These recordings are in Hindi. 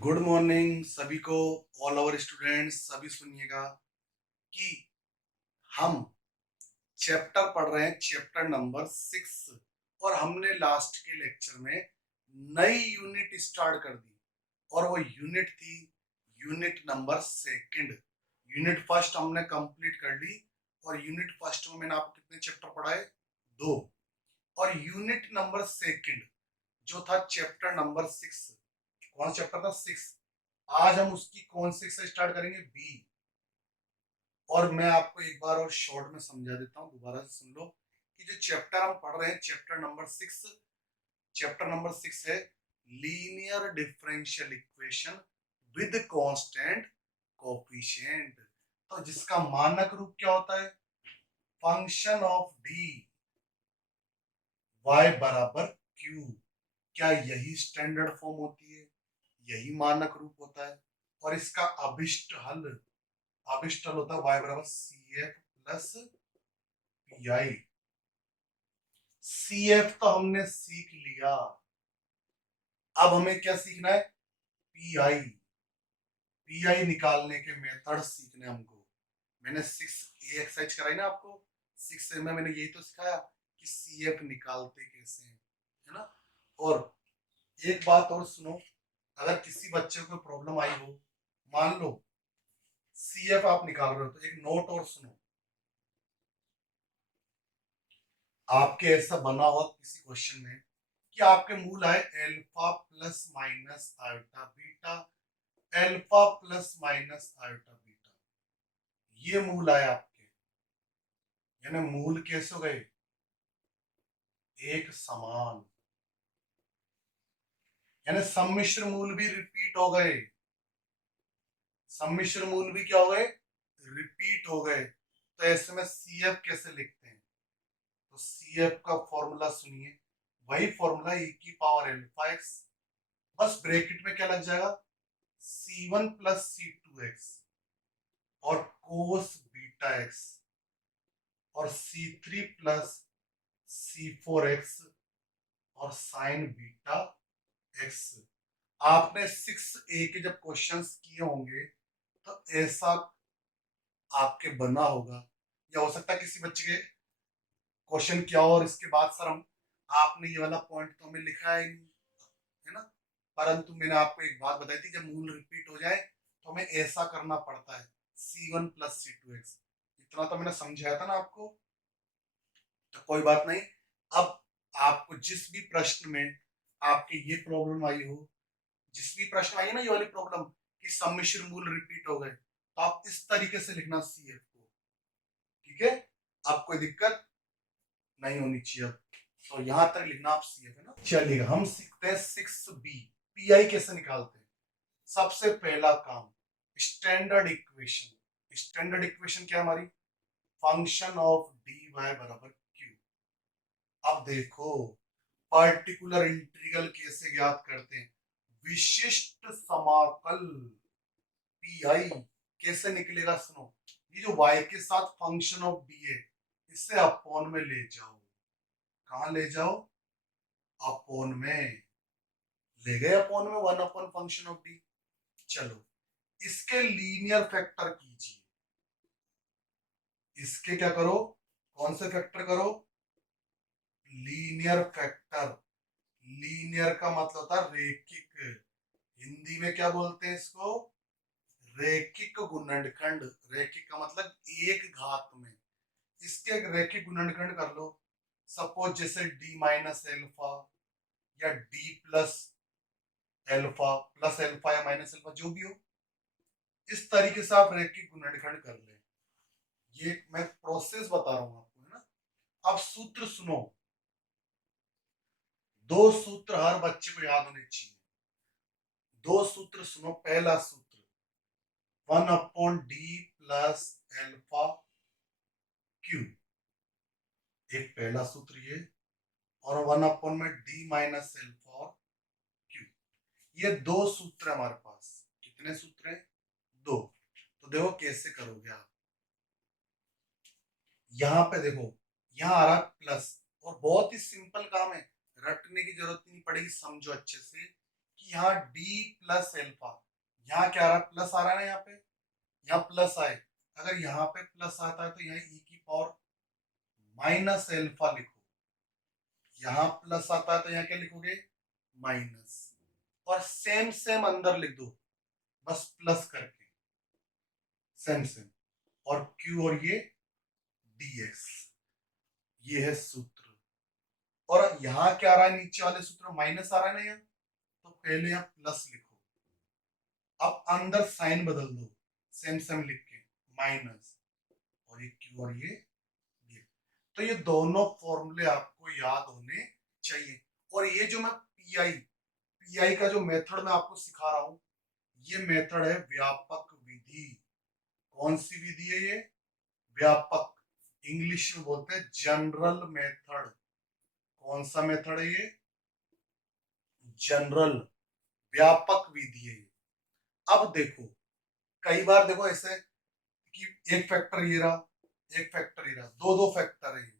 गुड मॉर्निंग सभी को। ऑल ओवर स्टूडेंट्स सभी सुनिएगा कि हम चैप्टर पढ़ रहे हैं, चैप्टर नंबर 6। और हमने लास्ट के लेक्चर में नई यूनिट स्टार्ट कर दी और वो यूनिट थी unit number second. Unit first हमने कंप्लीट कर ली और यूनिट फर्स्ट में मैंने आपको कितने चैप्टर पढ़ाए? 2। और यूनिट नंबर सेकंड जो था चैप्टर नंबर 6। कौन सा चैप्टर था? 6। आज हम उसकी कौन से से स्टार्ट करेंगे? बी। और मैं आपको एक बार और शॉर्ट में समझा देता हूँ, दोबारा से सुन लो कि जो चैप्टर हम पढ़ रहे हैं चैप्टर नंबर 6, चैप्टर नंबर 6 है linear differential equation with constant coefficient. तो जिसका मानक रूप क्या होता है? फंक्शन ऑफ डी y बराबर क्यू। क्या यही स्टैंडर्ड फॉर्म होती है? यही मानक रूप होता है। और इसका अभिष्ट हल होता है y बराबर C F plus P I. C F तो हमने सीख लिया, अब हमें क्या सीखना है? P I. पी आई निकालने के मेथड सीखने हमको। मैंने 6 ए एक्सरसाइज कराई ना आपको, 6 में मैंने यही तो सिखाया कि सी एफ निकालते कैसे हैं, है ना। और एक बात और सुनो, अगर किसी बच्चे को प्रॉब्लम आई हो, मान लो सी एफ आप निकाल रहे हो, तो एक नोट और सुनो। आपके ऐसा बना हो किसी क्वेश्चन में कि आपके मूल आए alpha plus minus iota beta, alpha plus minus iota beta, ये मूल आए आपके। यानी मूल कैसे हो गए? एक समान। यानी सम्मिश्र मूल भी रिपीट हो गए। सम्मिश्र मूल भी क्या हो गए? रिपीट हो गए। तो ऐसे में सी एफ कैसे लिखते हैं? तो सी एफ का फॉर्मूला सुनिए, वही फॉर्मूला e की पावर एल्फा एक्स, बस ब्रैकेट में क्या लग जाएगा? C1 प्लस C2x और कोस बीटा एक्स और C3 प्लस C4x और साइन बीटा एक्स। आपने 6A के जब क्वेश्चंस किए होंगे तो ऐसा आपके बना होगा, या हो सकता है किसी बच्चे के क्वेश्चन किया हो और इसके बाद सर हम आपने ये वाला पॉइंट तो हमें लिखा है नहीं, है ना। परंतु मैंने आपको एक बात बताई थी, जब मूल रिपीट हो जाए तो हमें ऐसा करना पड़ता है, C1 प्लस C2x। इतना तो मैंने समझाया था ना आपको। तो कोई बात नहीं। अब आपको जिस भी प्रश्न में आपके ये प्रॉब्लम आई हो, जिस भी प्रश्न आई है ना ये वाली प्रॉब्लम कि सम्मिश्र मूल रिपीट हो गए, तो आप इस तरीके से लिखना सी एफ को। ठीक है, अब कोई दिक्कत नहीं होनी चाहिए। अब तो यहां तक लिखना आप सी एफ, है ना। चलिए हम सीखते हैं 6B। पी आई कैसे निकालते हैं? सबसे पहला काम, स्टैंडर्ड इक्वेशन। स्टैंडर्ड इक्वेशन क्या हमारी? फंक्शन ऑफ डी वाई बराबर क्यू। अब देखो पर्टिकुलर इंटीग्रल कैसे ज्ञात करते हैं? विशिष्ट समाकल पी आई कैसे निकलेगा? सुनो, ये जो y के साथ फंक्शन ऑफ डी है, इसे अपॉन में ले जाओ। कहां ले जाओ? अपॉन में। ले गए अपॉन में, 1 अपॉन फंक्शन ऑफ डी। चलो इसके लीनियर फैक्टर कीजिए। इसके क्या करो? कौन से फैक्टर करो? Linear factor. लीनियर का मतलब होता है रेखिक। हिंदी में क्या बोलते हैं इसको? रैखिक गुणनखंड। रैखिक का मतलब एक घात में। इसके रैखिक गुणनखंड कर लो। सपोज जैसे डी माइनस एल्फा या D plus alpha, plus alpha या माइनस एल्फा जो भी हो, इस तरीके से आप रैखिक गुणनखंड कर ले। ये मैं प्रोसेस बता रहा हूं आपको, है ना। अब सूत्र सुनो, दो सूत्र हर बच्चे को याद होने चाहिए। दो सूत्र सुनो। पहला सूत्र 1/d प्लस एल्फा क्यू, एक पहला सूत्र ये। और 1 में डी माइनस एल्फा और क्यू, ये दो सूत्र हमारे पास। कितने सूत्र हैं? दो। तो देखो कैसे करोगे आप। यहां पे देखो, यहां आ रहा प्लस, और बहुत ही सिंपल काम है, रटने की जरूरत नहीं पड़ेगी, समझो अच्छे से कि कि यहाँ डी प्लस एल्फा, यहाँ क्या आ रहा है, प्लस आ रहा है ना, यहाँ पे यहाँ प्लस आए, अगर यहाँ पे प्लस आता है तो यहाँ ई की पावर माइनस एल्फा लिखो, यहाँ प्लस आता है तो यहाँ क्या लिखोगे, माइनस, और सेम सेम अंदर लिख दो बस प्लस करके, सेम सेम, और क्यू और ये dx, ये है सूत्र। और यहाँ क्या आ रहा है, नीचे वाले सूत्र माइनस आ रहा है ना, यहाँ तो पहले यहाँ प्लस लिखो, अब अंदर साइन बदल दो, सेम सेम लिख के माइनस, और ये क्यू और ये d। तो ये दोनों फॉर्मूले आपको याद होने चाहिए। और ये जो मैं पीआई का जो मेथड मैं आपको सिखा रहा हूं, ये मेथड है व्यापक विधि। कौन सी विधि है ये, व्यापक, इंग्लिश में बोलते हैं जनरल मेथड। कौन सा मेथड है ये, जनरल, व्यापक विधि है। अब देखो, कई बार देखो ऐसे कि एक फैक्टर ये रहा, एक फैक्टर ये रहा, दो दो फैक्टर है,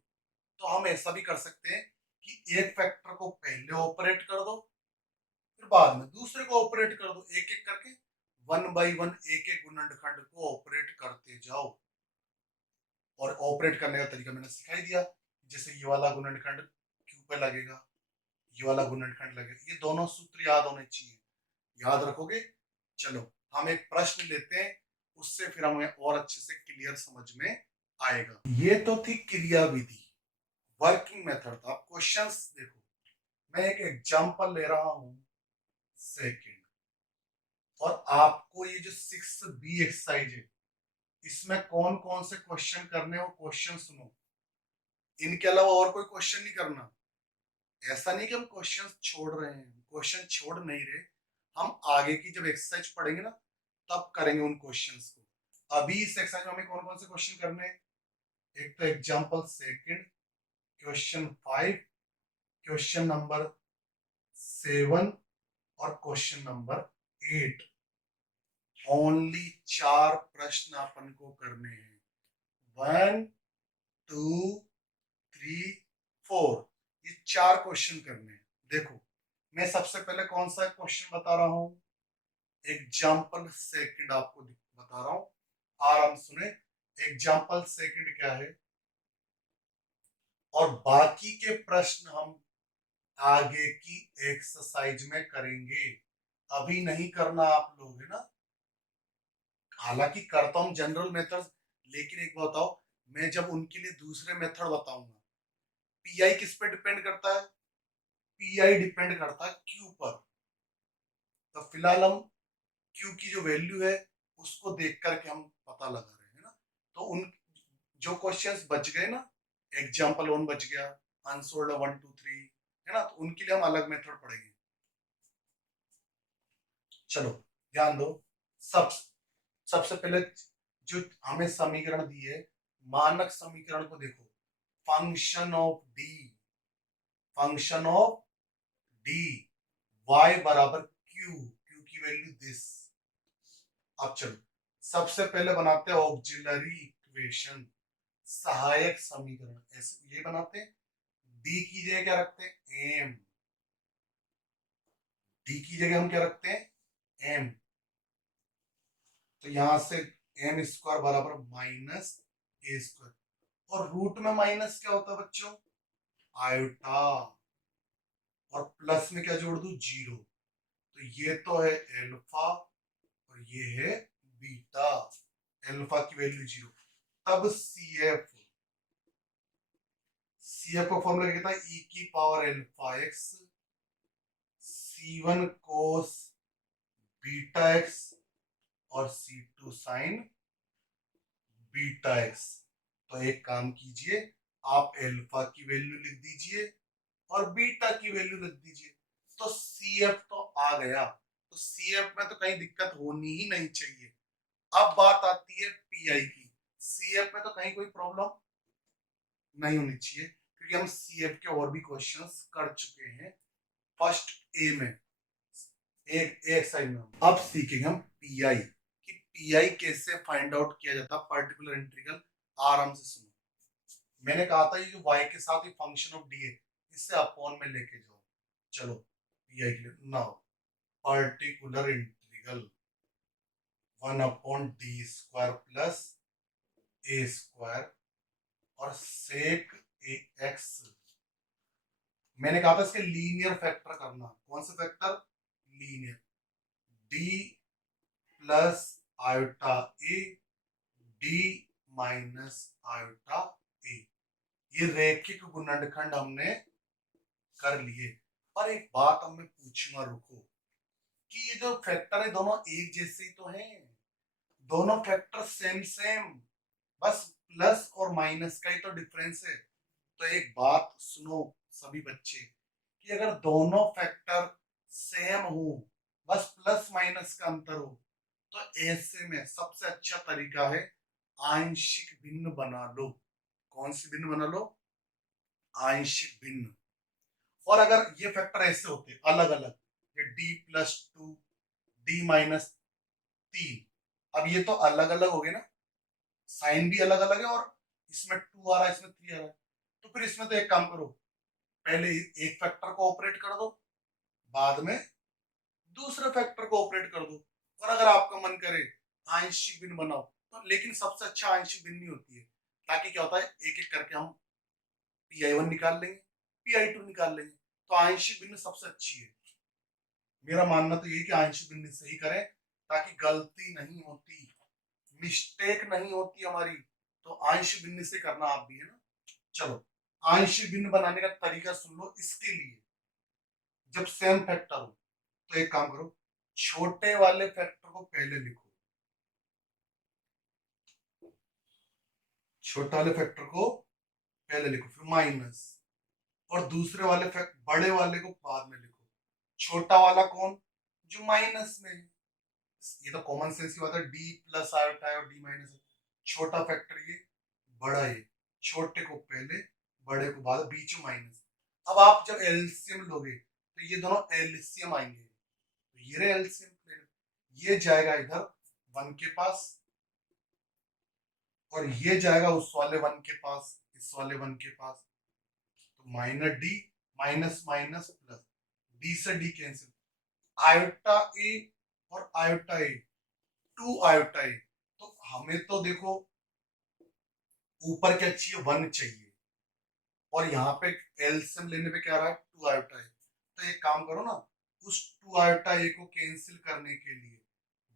तो हम ऐसा भी कर सकते हैं कि एक फैक्टर को पहले ऑपरेट कर दो, फिर बाद में दूसरे को ऑपरेट कर दो, एक एक करके वन बाई वन एक एक गुणनखंड को ऑपरेट करते जाओ। और ऑपरेट करने का तरीका मैंने सिखाई दिया, जैसे ये वाला गुणनखंड क्यू पे लगेगा, ये वाला गुणनखंड लगेगा, ये दोनों सूत्र याद होने चाहिए, याद रखोगे। चलो हम एक प्रश्न लेते हैं, उससे फिर हमें और अच्छे से क्लियर समझ में आएगा। ये तो थी क्रिया विधि, वर्किंग मेथड था। अब क्वेश्चंस देखो, मैं एक एग्जांपल ले रहा हूं सेकंड, और आपको ये जो 6B एक्सरसाइज है, इसमें कौन कौन से क्वेश्चन करने वो क्वेश्चन सुनो, इनके अलावा और कोई क्वेश्चन नहीं करना। ऐसा नहीं कि हम क्वेश्चन छोड़ रहे हैं, क्वेश्चन छोड़ नहीं रहे, हम आगे की जब एक्सरसाइज पढ़ेंगे ना तब करेंगे उन क्वेश्चंस को। अभी इस एक्सरसाइज में हमें कौन कौन से क्वेश्चन करने हैं, एक तो example second, question 5, question number 7 और क्वेश्चन नंबर 8। ओनली 4 प्रश्न अपन को करने हैं, 1 2 3 4, ये 4 क्वेश्चन करने हैं। देखो मैं सबसे पहले कौन सा क्वेश्चन बता रहा हूं, एग्जाम्पल सेकंड आपको बता रहा हूं, आराम सुने। एग्जाम्पल सेकंड क्या है, और बाकी के प्रश्न हम आगे की एक्सरसाइज में करेंगे, अभी नहीं करना आप लोग, है ना। हालांकि करता हूं जनरल मेथड, लेकिन एक बताओ, मैं जब उनके लिए दूसरे मेथड बताऊंगा, पीआई किस पे डिपेंड करता है, पीआई डिपेंड करता है क्यू पर। तो फिलहाल हम क्यू की जो वैल्यू है उसको देख करके हम पता लगा रहे हैं ना। तो उन जो क्वेश्चंस बच गए ना, एग्जाम्पल 1 बच गया, आंसर 1 2 3, है ना, तो उनके लिए हम अलग मेथड पढ़ेंगे। चलो ध्यान दो, सब सबसे पहले जो हमें समीकरण दी है, मानक समीकरण को देखो, function of D, function of D y बराबर क्यू, क्यू की वैल्यू दिस। अब चलो सबसे पहले बनाते हैं ऑक्सिलरी इक्वेशन, सहायक समीकरण, ऐसे ये बनाते हैं। डी की जगह क्या रखते हैं, एम, डी की जगह हम क्या रखते हैं, एम। तो यहां से एम स्क्वायर बराबर माइनस ए स्क्वायर, और रूट में माइनस क्या होता है बच्चों, आयोटा, और प्लस में क्या जोड़ दूं, जीरो। तो ये तो है एल्फा और ये है बीटा, एल्फा की वैल्यू जीरो। तब सीएफ, सीएफ का फॉर्मूला क्या था, ई की power alpha x C1 cos beta x और C2 साइन बीटा एक्स। तो एक काम कीजिए, आप एल्फा की वैल्यू लिख दीजिए और बीटा की वैल्यू लिख दीजिए, तो सीएफ तो आ गया। तो सीएफ में तो कहीं दिक्कत होनी ही नहीं चाहिए। अब बात आती है पीआई की, सीएफ में तो कहीं कोई प्रॉब्लम नहीं होनी चाहिए, क्योंकि हम सीएफ के और भी क्वेश्चंस कर चुके हैं फर्स्ट ए में, एक एक्सरसाइज में। अब सीखेंगे हम पीआई, कि पीआई कैसे फाइंड आउट किया जाता है, पर्टिकुलर इंटीग्रल। आराम से सुनो, मैंने कहा था ये जो y के साथ ही फंक्शन ऑफ डी है, इससे अपॉन में लेके जाओ। चलो पीआई के लिए now particular integral 1/d² plus a² और सेक ए एक्स। मैंने कहा था इसके लीनियर फैक्टर करना। कौन सा factor? Linear. D plus iota A D minus iota A, ये रैखिक गुणनखंड हमने कर लिए। पर एक बात अब मैं पूछूंगा, रुको, कि ये जो फैक्टर है दोनों एक जैसे ही तो हैं, दोनों फैक्टर सेम सेम, बस प्लस और माइनस का ही तो डिफरेंस है। तो एक बात सुनो सभी बच्चे, कि अगर दोनों फैक्टर सेम हो, बस प्लस माइनस का अंतर हो, तो ऐसे में सबसे अच्छा तरीका है आंशिक भिन्न बना लो। कौन सी भिन्न बना लो? आंशिक भिन्न। और अगर ये फैक्टर ऐसे होते अलग अलग, ये d+2 d-3, अब ये तो अलग अलग हो गए ना, साइन भी अलग अलग है, और इसमें 2 आ रहा है, इसमें 3 आ रहा है, तो फिर इसमें तो एक काम करो, पहले एक फैक्टर को ऑपरेट कर दो, बाद में दूसरे फैक्टर को ऑपरेट कर दो। और अगर आपका मन करे आंशिक भिन्न बनाओ, तो लेकिन सबसे अच्छा आंशिक भिन्न ही होती है, ताकि क्या होता है एक एक करके हम PI1 निकाल लेंगे, PI2 निकाल लेंगे, तो आंशिक भिन्न सबसे अच्छी है। मेरा मानना तो यही कि आंशिक भिन्न से ही करें, ताकि गलती नहीं होती, मिस्टेक नहीं होती हमारी। तो आंशिक भिन्न से करना आप भी, है ना। चलो, आंशिक भिन्न बनाने का तरीका सुन लो। इसके लिए जब सेम फैक्टर हो, तो एक काम करो, छोटे वाले फैक्टर को पहले लिखो, छोटे वाले फैक्टर को पहले लिखो, फिर माइनस, और दूसरे वाले फैक्ट बड़े वाले को बाद में लिखो। छोटा वाला कौन? जो माइनस में है। ये तो कॉमन सेंस की बात है, डी प्लस आयोटा है और डी माइनस है। छोटा फैक्टर ये, बड़ा है, छोटे को पहले, बड़े को बाद, बीच में माइनस। अब आप जब एलसीएम लोगे, तो ये दोनों एलसीएम आएंगे, तो ये रहे एलसीएम, ये जाएगा इधर 1 के पास, और ये जाएगा उस वाले 1 के पास, इस वाले 1 के पास, तो minus D, minus minus plus, D से डी कैंसिल, आयोटा ए और आयोटा ए, 2 आयोटा ए। तो हमें तो देखो ऊपर क्या चाहिए? 1 चाहिए, और यहाँ पे एलसीएम लेने पे क्या रहा है? 2 आयोटा ए। तो एक काम करो ना, उस 2 आयोटा ए को कैंसिल करने के लिए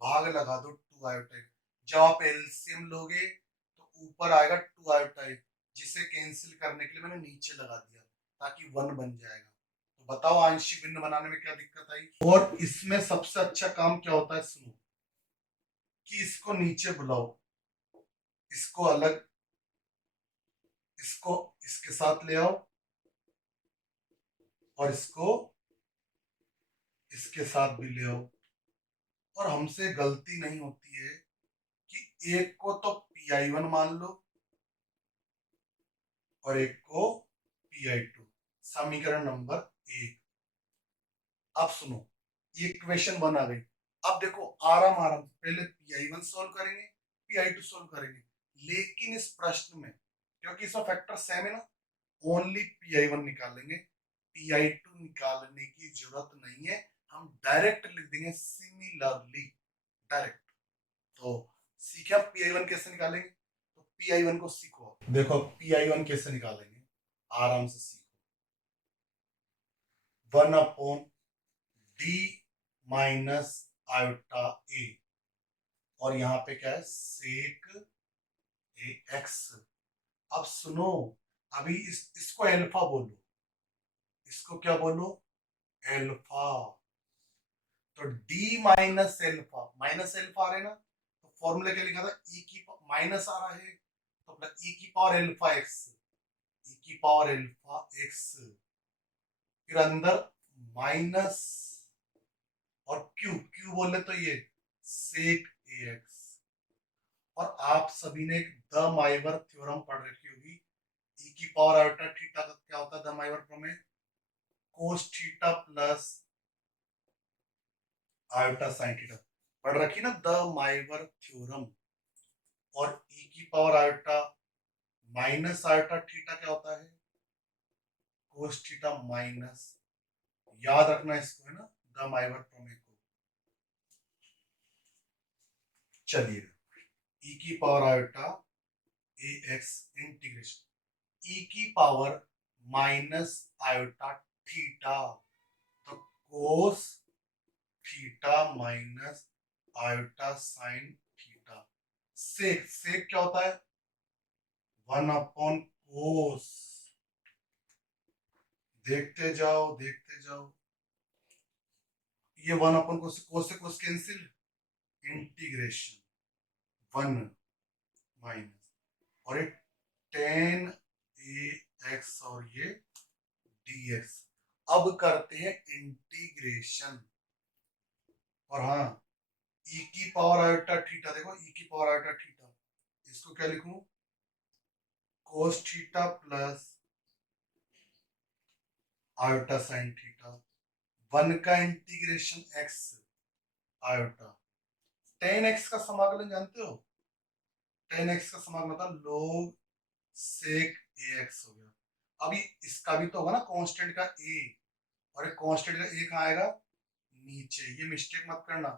भाग लगा दो 2 आयोटा ए। जब आप एलसीएम लोगे तो ऊपर आएगा 2 आयोटा ए, जिसे कैंसिल करने के लिए मैंने नीचे लगा दिया, ताकि 1 बन जाएगा। तो बताओ आंशिक भिन्न बनाने में क्या दिक्कत आई? और इसमें सबसे अच्छा काम क्या होता है, सुनो, कि इसको नीचे बुलाओ, इसको अलग, इसको इसके साथ ले आओ, और इसको इसके साथ भी ले आओ। और हमसे गलती नहीं होती है कि एक को तो PI1 मान लो और एक को PI2। समीकरण नंबर 1। अब सुनो, ये इक्वेशन 1 आ गई। अब देखो आराम आराम से पहले PI1 सॉल्व करेंगे, PI2 सॉल्व करेंगे, लेकिन इस प्रश्न में क्योंकि इसमें फैक्टर सेम है ना, ओनली PI1 निकालेंगे, PI2 निकालने की जरूरत नहीं है। हम डायरेक्ट लिख देंगे सिमिलरली, डायरेक्ट। तो सीखे आप PI1 कैसे निकालेंगे? तो PI1 को सीखो, देखो PI1 कैसे निकालेंगे, आराम से सीखो। 1/d माइनस आयोटा ए, और यहाँ पे क्या है? सेक ए एक्स। अब सुनो, अभी इसको अल्फा बोलो, इसको क्या बोलो? अल्फा। तो d minus alpha, minus alpha आ रहे ना, तो फॉर्मूला क्या लिखा था? e की माइनस आ रहा है, तो अपना e की पावर एल्फा एक्स, e की पावर एल्फा एक्स, फिर अंदर माइनस, और क्यू, क्यू बोले तो ये सेक ए एक्स। और आप सभी ने द माइवर थ्योरम पढ़ रखी होगी, e की पावर आयोटा थीटा का क्या होता है? द माइवर प्रमेय, cos theta plus iota sine theta, पढ़ रखी ना द माइवर थ्योरम। और e की power iota minus iota theta क्या होता है? कोस थीटा माइनस, याद रखना इसको, है ना, द माइवर प्रमेय को। चलिए, ई की power iota A X integration e की पावर माइनस आयोटा थीटा, तो cos theta minus iota sine theta. Sec sec क्या होता है? 1/कोस। देखते जाओ देखते जाओ, ये 1/कोस, कोस से कोस कैंसिल, इंटीग्रेशन 1 माइनस, और ये 10 a x और ये dx। अब करते हैं इंटीग्रेशन, और हाँ, e की पावर आयोटा थीटा, देखो e की पावर आयोटा थीटा, इसको क्या लिखूं? Cos theta plus iota sine theta. 1 का इंटीग्रेशन x आयोटा, 10x का समाकलन जानते हो? 10x का समाकलन होता है log sec ax हो गया। अभी इसका भी तो होगा ना कांस्टेंट का a, और एक कांस्टेंट का a कहाँ आएगा? नीचे। ये मिस्टेक मत करना,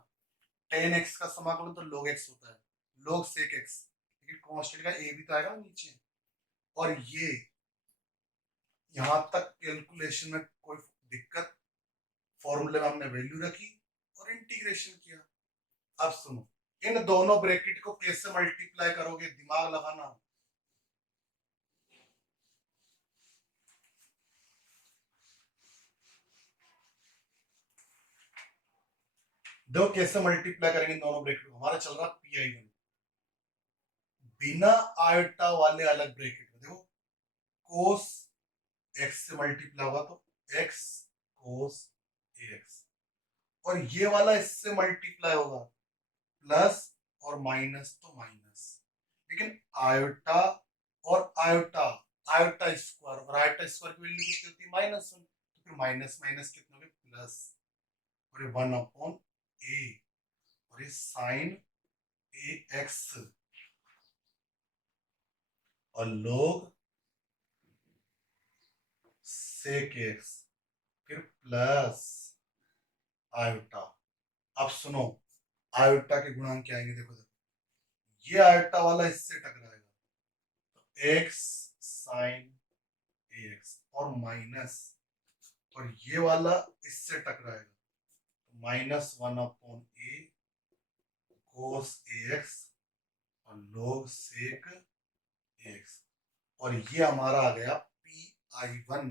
10x का समाकलन तो log x होता है, log sec x, लेकिन कांस्टेंट का a भी तो आएगा नीचे। और ये यहां तक कैलकुलेशन में कोई दिक्कत? फॉर्मूले में हमने वैल्यू रखी और इंटीग्रेशन किया। अब सुनो, इन दोनों ब्रैकेट को कैसे मल्टीप्लाई करोगे, दिमाग लगाना। देखो कैसे मल्टीप्लाई करेंगे इन दोनों ब्रैकेट को। हमारा चल रहा PI1, बिना आयोटा वाले अलग ब्रैकेट में देखो, कोस x से मल्टीप्लाई होगा तो x कोस ax, और ये वाला इससे मल्टीप्लाई होगा प्लस और माइनस तो माइनस, लेकिन आयोटा और आयोटा, आयोटा स्क्वायर और आयोटा स्क्वायर की वैल्यू कितनी होती है? -1, तो फिर माइनस माइनस कितना हो गया? प्लस, और ये 1/a, और ये साइन ax और log sec x, फिर प्लस आयोटा। अब सुनो, आयोटा के गुणांक क्या आएंगे? देखो देखो, ये आयोटा वाला इससे टकराएगा तो x साइन ax, और माइनस, और ये वाला इससे टकराएगा तो -1/a कोस ax और log sec ax, और ये हमारा आ गया PI1।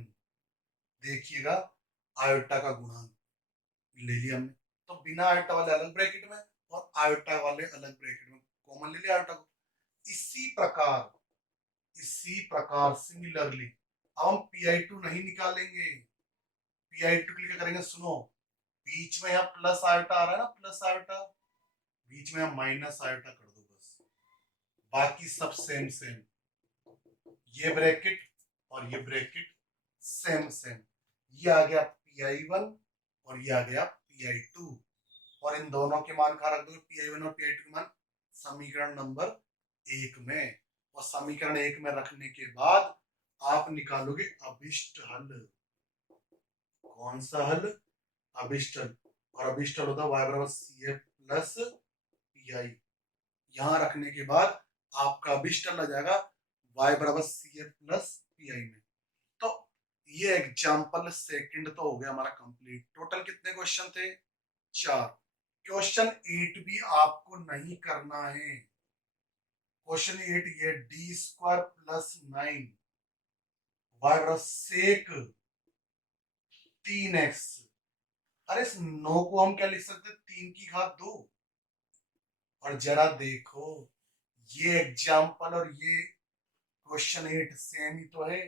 देखिएगा, आयोटा का गुणांक ले लिया हमने, तो बिना आयोटा वाले अलग ब्रैकेट में और आयोटा वाले अलग ब्रैकेट में कॉमन ले लिया आयोटा को। इसी प्रकार सिमिलरली अब हम PI2 नहीं निकालेंगे। PI2 के लिए क्या करेंगे? सुनो, बीच में यहाँ प्लस आयोटा आ रहा है ना, प्लस आयोटा, बीच में हम माइनस आयोटा कर दो बस, बाकी सब सेम सेम। ये ब्रैकेट और ये ब्रैकेट सेम सेम, ये आ गया PI1 और ये आ गया PI2, और इन दोनों के मान कहाँ रख दोगे? PI1 और PI2 के मान समीकरण नंबर 1 में, और समीकरण 1 में रखने के बाद आप निकालोगे अभिष्ट हल। कौन सा हल? अभिष्ट हल, और अभिष्ट हल होता है y बराबर CF प्लस PI। यहां रखने के बाद आपका अभिष्ट हल आ जाएगा y बराबर CF प्लस PI में। तो ये एग्जाम्पल सेकंड तो हो गया हमारा कंप्लीट। टोटल कितने क्वेश्चन थे? 4। क्वेश्चन 8 भी आपको नहीं करना है। क्वेश्चन 8 ये d² प्लस 9 y बराबर सेक 3x। अरे इस 9 को हम क्या लिख सकते हैं? 3 की घात 2। और जरा देखो, ये एग्जाम्पल और ये क्वेश्चन 8 सेम ही तो है,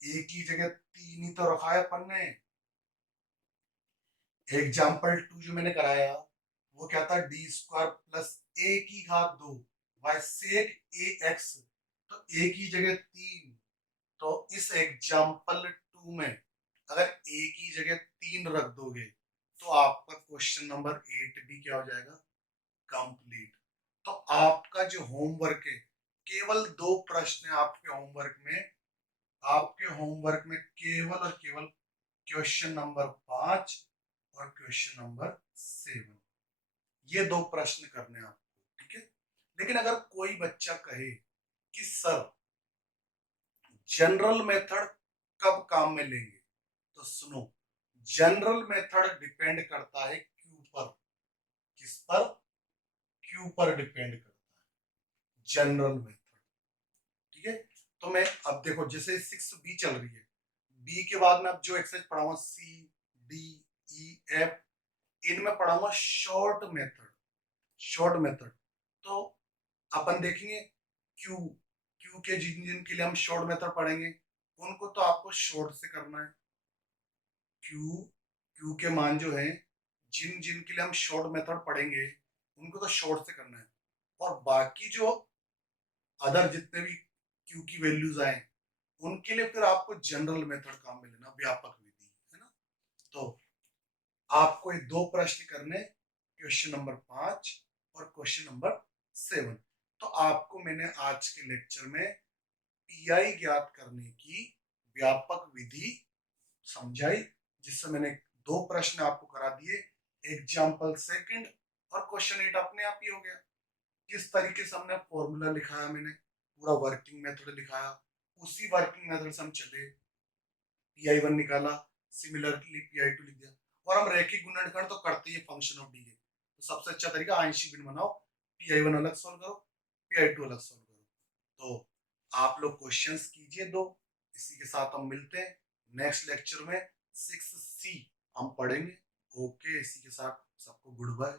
एक ही जगह 3 ही तो रखा है अपन ने। एग्जाम्पल 2 जो मैंने कराया वो क्या था? d² प्लस a की घात 2 y सेक ax, तो a की जगह 3। तो इस एग्जाम्पल 2 में अगर a की जगह 3 रख दोगे तो आपका क्वेश्चन नंबर 8 भी क्या हो जाएगा? कंप्लीट। तो आपका जो होमवर्क है, केवल 2 प्रश्न है आपके होमवर्क में। आपके होमवर्क में केवल और केवल क्वेश्चन नंबर 5 और क्वेश्चन नंबर 7, ये 2 प्रश्न करने हैं आपको। लेकिन अगर कोई बच्चा कहे कि सर जनरल मेथड कब काम में लेंगे, तो सुनो, जनरल मेथड डिपेंड करता है क्यू पर। किस पर? क्यू पर डिपेंड करता है जनरल मेथड। ठीक है, तो मैं अब देखो जैसे 6B चल रही है, बी के बाद में अब जो एक्सरसाइज पढ़ाऊंगा C D E F, इनमें पढ़ाऊंगा शॉर्ट मेथड। शॉर्ट मेथड तो अपन देखेंगे क्यू, क्यू के जिन जिन के लिए हम शॉर्ट मेथड पढ़ेंगे उनको तो आपको शॉर्ट से करना है। क्यू, क्यू के मान जो है, जिन जिन के लिए हम शॉर्ट मेथड पढ़ेंगे उनको तो शॉर्ट से करना है, और बाकी जो अदर जितने भी क्यू की वैल्यूज आए उनके लिए फिर आपको जनरल मेथड काम में लेना, व्यापक विधि, है ना। तो आपको ये दो प्रश्न करने, क्वेश्चन नंबर 5 और क्वेश्चन नंबर 7। तो आपको मैंने आज के लेक्चर में पीआई ज्ञात करने की व्यापक विधि समझाई, जिससे मैंने दो प्रश्न आपको करा दिए, एग्जाम्पल सेकंड और क्वेश्चन 8 अपने आप ही हो गया। किस तरीके से हमने फॉर्मूला लिखाया, मैंने पूरा वर्किंग मेथड लिखाया, उसी वर्किंग मेथड से हम चले, Pi1 निकाला, सिमिलरली Pi2 लिख दिया। और हम रैखिक गुणनखंड तो करते ही फंक्शन ऑफ डी के, तो सबसे अच्छा तरीका आंशिक भिन्न बनाओ, Pi1 अलग सॉल्व करो, Pi2 अलग सॉल्व करो। तो आप लोग क्वेश्चंस कीजिए दो। इसी के साथ हम मिलते हैं नेक्स्ट लेक्चर में, 6C हम पढ़ेंगे। ओके, इसी के साथ सबको गुड बाय।